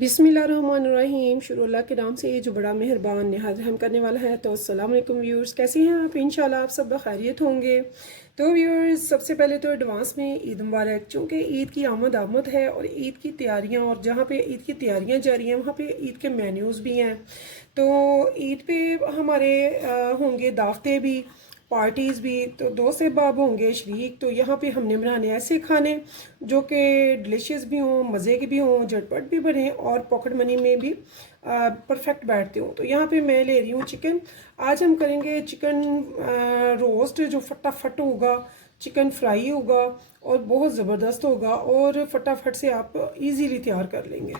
बिस्मिल्लाहिर्रहमानिर्रहीम। शुरू अल्लाह के नाम से जो बड़ा मेहरबान निहायत रहम करने वाला है। तो अस्सलाम वालेकुम व्यूअर्स, कैसे हैं आप? इंशाल्लाह आप सब खैरियत होंगे। तो व्यूअर्स, सबसे पहले तो एडवांस में ईद मुबारक। चूँकि ईद की आमद है और ईद की तैयारियां, और जहाँ पे ईद की तैयारियां जारी हैं वहाँ पे ईद के मेन्यूज़ भी हैं। तो ईद पे हमारे होंगे दावतें भी, पार्टीज़ भी। तो दोस्त अहबाब होंगे शरीक। तो यहाँ पे हमने बनाने ऐसे खाने जो कि डिलीशियस भी हों, मज़े के भी हों, झटपट भी बने और पॉकेट मनी में भी परफेक्ट बैठते हों। तो यहाँ पे मैं ले रही हूँ चिकन। आज हम करेंगे चिकन रोस्ट, जो फटाफट होगा, चिकन फ्राई होगा और बहुत ज़बरदस्त होगा और फटाफट से आप इजीली तैयार कर लेंगे।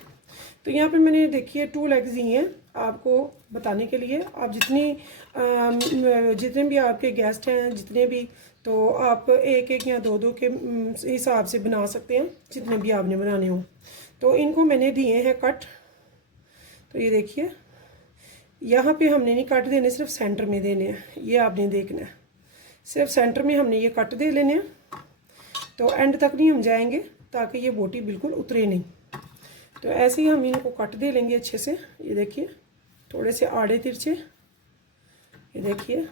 तो यहाँ पे मैंने देखिए 2 लेग्स दी हैं आपको बताने के लिए। आप जितने भी आपके गेस्ट हैं, जितने भी, तो आप एक एक या दो दो के हिसाब से बना सकते हैं, जितने भी आपने बनाने हो। तो इनको मैंने दिए हैं कट। तो ये देखिए, यहाँ पे हमने नहीं कट देने, सिर्फ सेंटर में देने हैं। ये आपने देखना है, सिर्फ सेंटर में हमने ये कट दे लेने हैं। तो एंड तक नहीं हम जाएंगे ताकि ये बोटी बिल्कुल उतरे नहीं। तो ऐसे ही हम इनको कट दे लेंगे अच्छे से। ये देखिए, थोड़े से आड़े तिरछे, ये देखिए।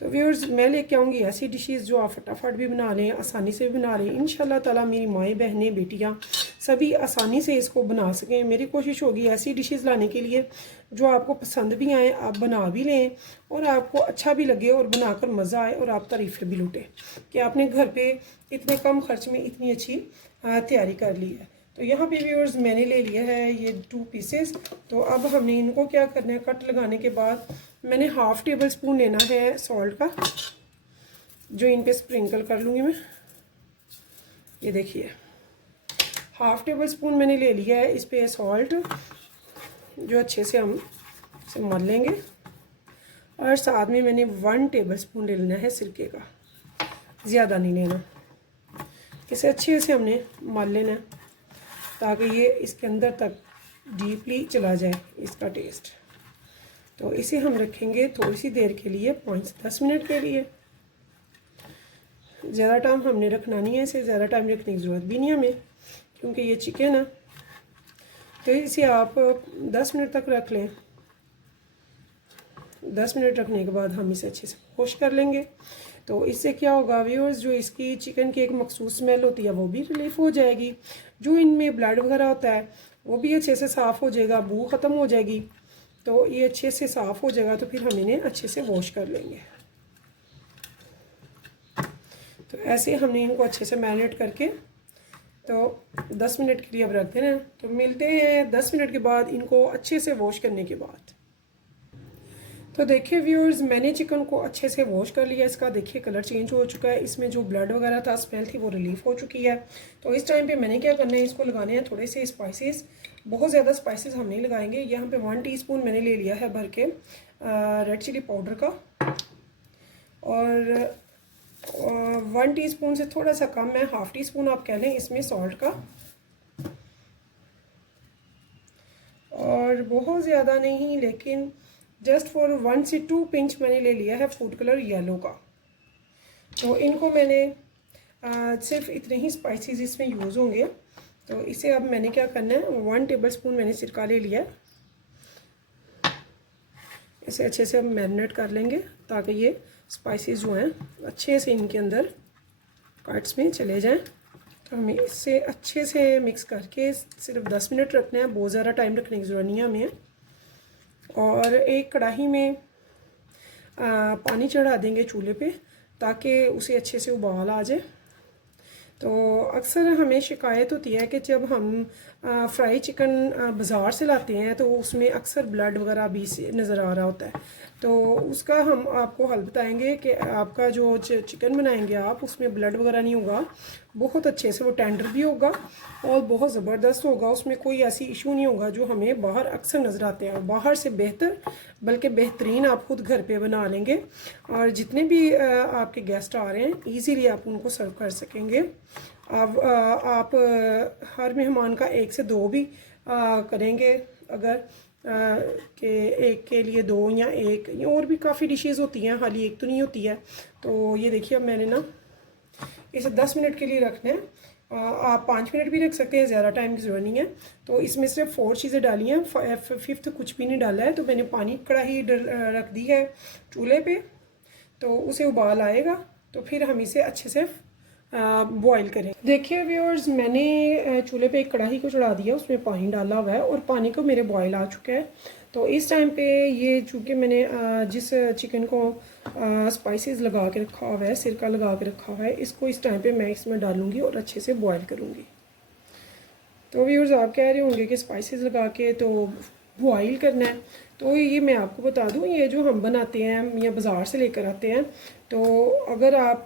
तो व्यूअर्स, मैं लेके आऊँगी ऐसी डिशेस जो आप फटाफट भी बना लें, आसानी से भी बना लें। इंशाल्लाह ताला मेरी माएँ, बहनें, बेटियाँ सभी आसानी से इसको बना सकें। मेरी कोशिश होगी ऐसी डिशेस लाने के लिए जो आपको पसंद भी आएँ, आप बना भी लें और आपको अच्छा भी लगे और बनाकर मज़ा आए और आप तारीफ़ें भी लूटें कि आपने घर पे इतने कम खर्च में इतनी अच्छी तैयारी कर ली है। तो यहाँ पे व्यूअर्स मैंने ले लिया है ये 2 पीसेस। तो अब हमने इनको क्या करना है, कट लगाने के बाद मैंने हाफ़ टेबल स्पून लेना है सॉल्ट का, जो इन पे स्प्रिंकल कर लूँगी मैं। ये देखिए, हाफ़ टेबल स्पून मैंने ले लिया है इस पे सॉल्ट, जो अच्छे से हम इसे मल लेंगे। और साथ में मैंने 1 टेबल स्पून ले लेना है सिरके का, ज़्यादा नहीं लेना। इसे अच्छे से हमने मल लेना है ताकि ये इसके अंदर तक डीपली चला जाए इसका टेस्ट। तो इसे हम रखेंगे थोड़ी सी देर के लिए, 5-10 मिनट के लिए। ज़्यादा टाइम हमने रखना नहीं है इसे, ज़्यादा टाइम रखने की ज़रूरत भी नहीं हमें, क्योंकि ये चिकन है। तो इसे आप 10 मिनट तक रख लें। 10 मिनट रखने के बाद हम इसे अच्छे से वॉश कर लेंगे। तो इससे क्या होगा व्यूअर्स, जो इसकी चिकन की एक मखसूस स्मेल होती है वो भी रिलीफ हो जाएगी। जो इनमें ब्लड वगैरह होता है वो भी अच्छे से साफ़ हो जाएगा, बू ख़त्म हो जाएगी। तो ये अच्छे से साफ़ हो जाएगा। तो फिर हम इन्हें अच्छे से वॉश कर लेंगे। तो ऐसे हमने इनको अच्छे से मैरिनेट करके तो 10 मिनट के लिए अब रख देना। तो मिलते हैं 10 मिनट के बाद, इनको अच्छे से वॉश करने के बाद। तो देखिए व्यूअर्स, मैंने चिकन को अच्छे से वॉश कर लिया। इसका देखिए कलर चेंज हो चुका है, इसमें जो ब्लड वगैरह था, स्मेल थी, वो रिलीफ हो चुकी है। तो इस टाइम पे मैंने क्या करना है, इसको लगाने हैं थोड़े से स्पाइसेस। बहुत ज़्यादा स्पाइसेस हम नहीं लगाएंगे। यहाँ पे 1 टीस्पून मैंने ले लिया है भर के रेड चिली पाउडर का, और 1 टीस्पून से थोड़ा सा कम है, हाफ़ टी स्पून आप कह लें, इसमें सॉल्ट का। और बहुत ज़्यादा नहीं, लेकिन जस्ट फॉर 1 से 2 पिंच मैंने ले लिया है फूड कलर येलो का। तो इनको मैंने सिर्फ इतने ही स्पाइसेस इसमें यूज़ होंगे। तो इसे अब मैंने क्या करना है, 1 टेबल स्पून मैंने सिरका ले लिया। इसे अच्छे से हम मैरिनेट कर लेंगे ताकि ये स्पाइसेस जो हैं अच्छे से इनके अंदर कट्स में चले जाएं। तो हमें इससे अच्छे से मिक्स करके सिर्फ 10 मिनट रखना है, बहुत ज़्यादा टाइम रखने की ज़रूरत नहीं है हमें। और एक कढ़ाई में पानी चढ़ा देंगे चूल्हे पे ताकि उसे अच्छे से उबाल आ जाए। तो अक्सर हमें शिकायत होती है कि जब हम फ्राई चिकन बाज़ार से लाते हैं तो उसमें अक्सर ब्लड वगैरह भी नज़र आ रहा होता है। तो उसका हम आपको हल बताएंगे कि आपका जो चिकन बनाएंगे आप, उसमें ब्लड वगैरह नहीं होगा, बहुत अच्छे से वो टेंडर भी होगा और बहुत ज़बरदस्त होगा। उसमें कोई ऐसी इशू नहीं होगा जो हमें बाहर अक्सर नज़र आते हैं। बाहर से बेहतर, बल्कि बेहतरीन आप खुद घर पे बना लेंगे और जितने भी आपके गेस्ट आ रहे हैं इजीली आप उनको सर्व कर सकेंगे। आप हर मेहमान का 1 से 2 भी करेंगे अगर कि एक के लिए 2 या 1, और भी काफ़ी डिशेज़ होती हैं, खाली एक तो नहीं होती है। तो ये देखिए, अब मैंने ना इसे 10 मिनट के लिए रखना है आप 5 मिनट भी रख सकते हैं, ज़्यादा टाइम की ज़रूरत नहीं है। तो इसमें सिर्फ 4 चीज़ें डाली हैं, फिफ्थ कुछ भी नहीं डाला है। तो मैंने पानी कढ़ाई रख दी है चूल्हे पे, तो उसे उबाल आएगा तो फिर हम इसे अच्छे से बॉईल करें। देखिए व्यूअर्स, मैंने चूल्हे पे एक कढ़ाई को चढ़ा दिया, उसमें पानी डाला हुआ है और पानी को मेरे बॉईल आ चुका है। तो इस टाइम पे ये चूँकि मैंने जिस चिकन को स्पाइसेस लगा के रखा हुआ है, सिरका लगा के रखा हुआ है, इसको इस टाइम पे मैं इसमें डालूँगी और अच्छे से बॉईल करूँगी। तो व्यूअर्स, आप कह रहे होंगे कि स्पाइसेस लगा के तो बॉईल करना है, तो ये मैं आपको बता दूं, ये जो हम बनाते हैं या बाज़ार से लेकर आते हैं, तो अगर आप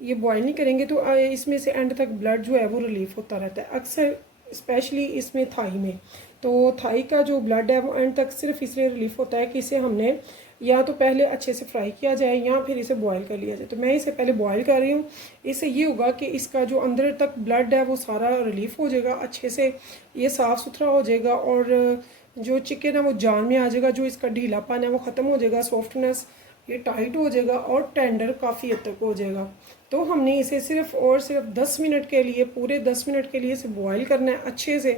ये बॉईल नहीं करेंगे तो इसमें से एंड तक ब्लड जो है वो रिलीफ होता रहता है अक्सर, स्पेशली इसमें थाई में। तो थाई का जो ब्लड है वो एंड तक सिर्फ इसलिए रिलीफ होता है कि इसे हमने या तो पहले अच्छे से फ्राई किया जाए या फिर इसे बॉईल कर लिया जाए। तो मैं इसे पहले बॉईल कर रही हूँ। इससे ये होगा कि इसका जो अंदर तक ब्लड है वो सारा रिलीफ हो जाएगा, अच्छे से ये साफ़ सुथरा हो जाएगा और जो चिकन है वो जान में आ जाएगा, जो इसका ढीलापन है वो ख़त्म हो जाएगा, सॉफ्टनेस ये टाइट हो जाएगा और टेंडर काफ़ी हद तक हो जाएगा। तो हमने इसे सिर्फ और सिर्फ 10 मिनट के लिए, पूरे 10 मिनट के लिए इसे बॉईल करना है अच्छे से,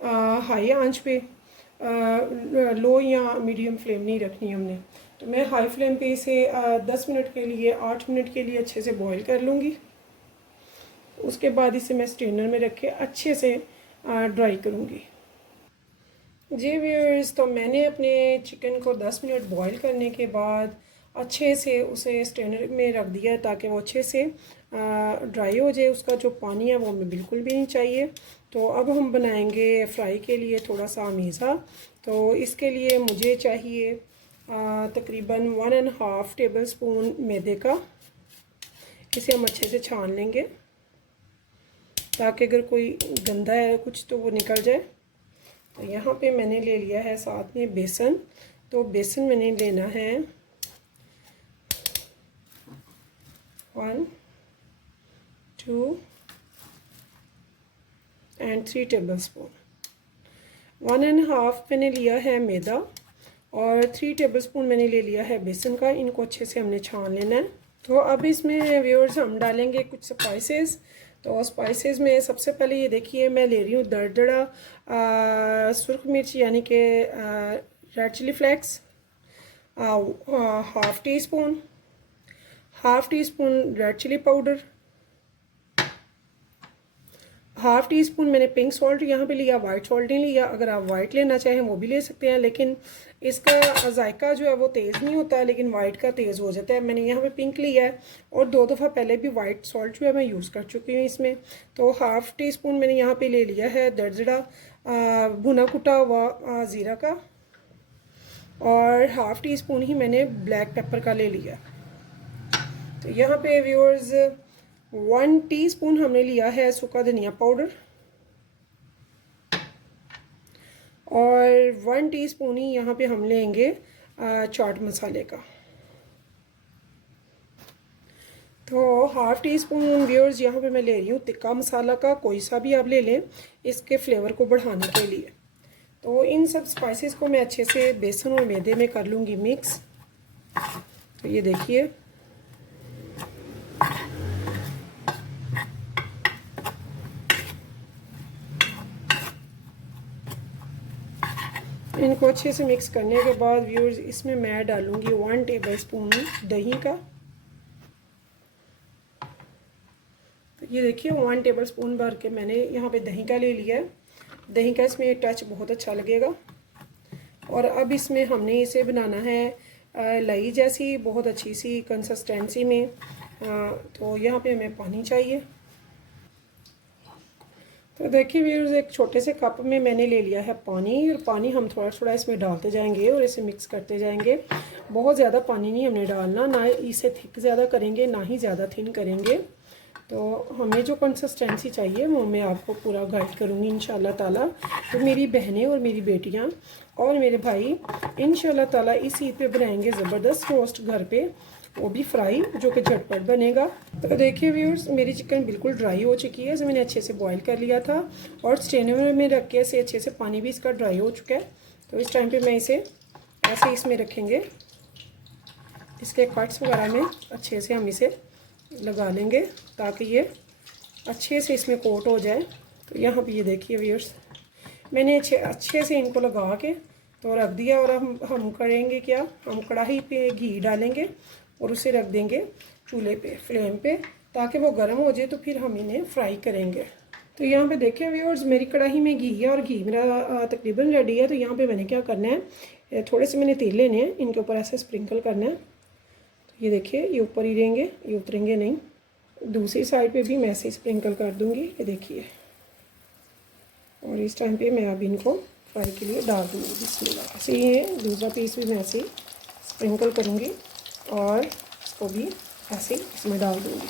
हाई आंच पे, लो या मीडियम फ्लेम नहीं रखनी हमने। तो मैं हाई फ्लेम पे इसे 10 मिनट के लिए, 8 मिनट के लिए अच्छे से बॉईल कर लूँगी। उसके बाद इसे मैं स्ट्रेनर में रख के अच्छे से ड्राई करूँगी। जी व्यूअर्स, तो मैंने अपने चिकन को 10 मिनट बॉईल करने के बाद अच्छे से उसे स्ट्रेनर में रख दिया ताकि वो अच्छे से ड्राई हो जाए। उसका जो पानी है वो हमें बिल्कुल भी नहीं चाहिए। तो अब हम बनाएंगे फ्राई के लिए थोड़ा सा मीज़ा। तो इसके लिए मुझे चाहिए तकरीबन 1.5 टेबल स्पून मैदे का। इसे हम अच्छे से छान लेंगे ताकि अगर कोई गंदा है कुछ तो वो निकल जाए। तो यहाँ पे मैंने ले लिया है साथ में बेसन। तो बेसन मैंने लेना है 1, 2 and 3 टेबल स्पून। 1.5 मैंने लिया है मैदा और 3 टेबल स्पून मैंने ले लिया है बेसन का। इनको अच्छे से हमने छान लेना है। तो अब इसमें व्यूअर्स हम डालेंगे कुछ स्पाइसेस। तो स्पाइसेस में सबसे पहले ये देखिए मैं ले रही हूँ दरदरा सुर्ख मिर्च यानी कि red chilli flakes, half teaspoon red chilli powder, half teaspoon मैंने पिंक सॉल्ट यहाँ पे लिया, वाइट सॉल्ट नहीं लिया। अगर आप वाइट लेना चाहें वो भी ले सकते हैं, लेकिन इसका जायका जो है वो तेज़ नहीं होता है, लेकिन वाइट का तेज़ हो जाता है। मैंने यहाँ पे पिंक लिया है और 2 दफ़ा पहले भी वाइट सॉल्ट जो है मैं यूज़ कर चुकी हूँ इसमें। तो हाफ़ टी स्पून मैंने यहाँ पे ले लिया है दरदरा भुना कुटा हुआ ज़ीरा का और हाफ़ टी स्पून ही मैंने ब्लैक पेपर का ले लिया। तो यहाँ पे व्यूअर्स 1 टीस्पून हमने लिया है सूखा धनिया पाउडर और 1 टीस्पून ही यहाँ पे हम लेंगे चाट मसाले का। तो हाफ़ टी स्पून व्यूअर्स यहाँ पे मैं ले रही हूँ तिक्का मसाला का, कोई सा भी आप ले लें इसके फ्लेवर को बढ़ाने के लिए। तो इन सब स्पाइसेस को मैं अच्छे से बेसन और मैदे में कर लूँगी मिक्स। तो ये देखिए इनको अच्छे से मिक्स करने के बाद व्यूअर्स इसमें मैं डालूँगी 1 टेबल स्पून दही का। तो ये देखिए 1 टेबल स्पून भर के मैंने यहाँ पे दही का ले लिया है। दही का इसमें टच बहुत अच्छा लगेगा। और अब इसमें हमने इसे बनाना है लाई जैसी बहुत अच्छी सी कंसिस्टेंसी में। तो यहाँ पे हमें पानी चाहिए। तो देखिए व्यूअर्स, एक छोटे से कप में मैंने ले लिया है पानी और पानी हम थोड़ा थोड़ा इसमें डालते जाएंगे और इसे मिक्स करते जाएंगे। बहुत ज़्यादा पानी नहीं हमने डालना, ना इसे थिक ज़्यादा करेंगे ना ही ज़्यादा थिन करेंगे। तो हमें जो कंसिस्टेंसी चाहिए वो मैं आपको पूरा गाइड करूँगी इंशाल्लाह ताला। तो मेरी बहनें और मेरी बेटियाँ और मेरे भाई इंशाल्लाह ताला इस ईद पे बनाएंगे ज़बरदस्त रोस्ट घर पे, वो भी फ्राई जो कि झटपट बनेगा। तो देखिए व्यूअर्स, मेरी चिकन बिल्कुल ड्राई हो चुकी है। इसे मैंने अच्छे से बॉईल कर लिया था और स्ट्रेनर में रख के इसे अच्छे से पानी भी इसका ड्राई हो चुका है। तो इस टाइम पे मैं इसे ऐसे इसमें रखेंगे, इसके कट्स वगैरह में अच्छे से हम इसे लगा लेंगे ताकि ये अच्छे से इसमें कोट हो जाए। तो यहाँ पे ये देखिए व्यूअर्स, मैंने अच्छे से इनको लगा के तो रख दिया। और हम करेंगे क्या, हम कढ़ाई पे घी डालेंगे और उसे रख देंगे चूल्हे पे फ्लेम पे, ताकि वो गर्म हो जाए। तो फिर हम इन्हें फ्राई करेंगे। तो यहाँ पे देखें व्यूअर्स, मेरी कढ़ाई में घी है और घी मेरा तकरीबन रेडी है। तो यहाँ पे मैंने क्या करना है, थोड़े से मैंने तेल लेने हैं, इनके ऊपर ऐसे स्प्रिंकल करना है। तो ये देखिए, ये ऊपर ही रहेंगे, ये उतरेंगे नहीं। दूसरी साइड पे भी मैं ऐसे स्प्रिंकल कर दूँगी, ये देखिए। और इस टाइम पे मैं अब इनको फ्राई के लिए डाल दूँगी। बिस्मिल्लाह। ऐसे ये दूसरा पीस भी मैं ऐसे स्प्रिंकल करूँगी और इसको भी ऐसे इसमें डाल दूँगी।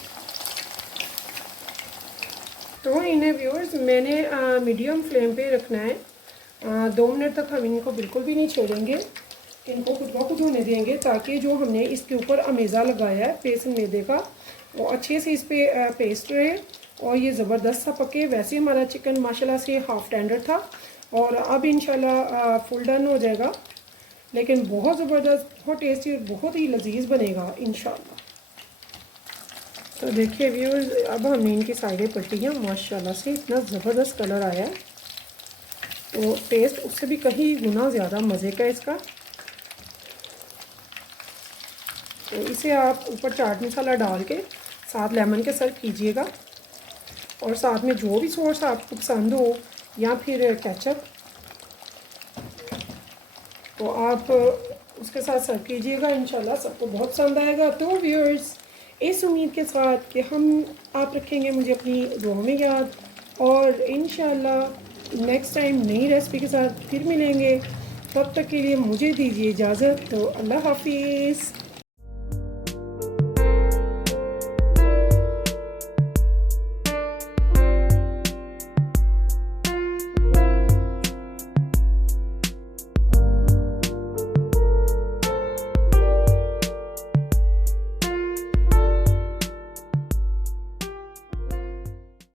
तो इन्हें व्यूअर्स मैंने मीडियम फ्लेम पे रखना है। 2 मिनट तक हम इनको बिल्कुल भी नहीं छोड़ेंगे, इनको खुद ब खुद होने देंगे, ताकि जो हमने इसके ऊपर अमेज़ा लगाया है बेसन मैदे का, वो अच्छे से इस पर पेस्ट रहे और ये ज़बरदस्त सा पके। वैसे हमारा चिकन माशाल्लाह से हाफ़ टेंडर था और अब इंशाल्लाह फुल डन हो जाएगा। लेकिन बहुत ज़बरदस्त, बहुत टेस्टी और बहुत ही लजीज बनेगा इंशाल्लाह। तो देखिए व्यूअर्स, अब हमने इनकी साइडें पलटी हैं, माशाल्लाह से इतना ज़बरदस्त कलर आया है। तो टेस्ट उससे भी कहीं गुना ज़्यादा मज़े का इसका। तो इसे आप ऊपर चाट मसाला डाल के साथ लेमन के सर्व कीजिएगा, और साथ में जो भी सॉस आपको पसंद हो या फिर केचप, तो आप उसके साथ सर्व कीजिएगा। इंशाल्लाह सबको बहुत पसंद आएगा। तो व्यूअर्स, इस उम्मीद के साथ कि आप रखेंगे मुझे अपनी दुआओं में याद, और इंशाल्लाह नेक्स्ट टाइम नई रेसिपी के साथ फिर मिलेंगे। तब तक के लिए मुझे दीजिए इजाज़त। तो अल्लाह हाफिज़।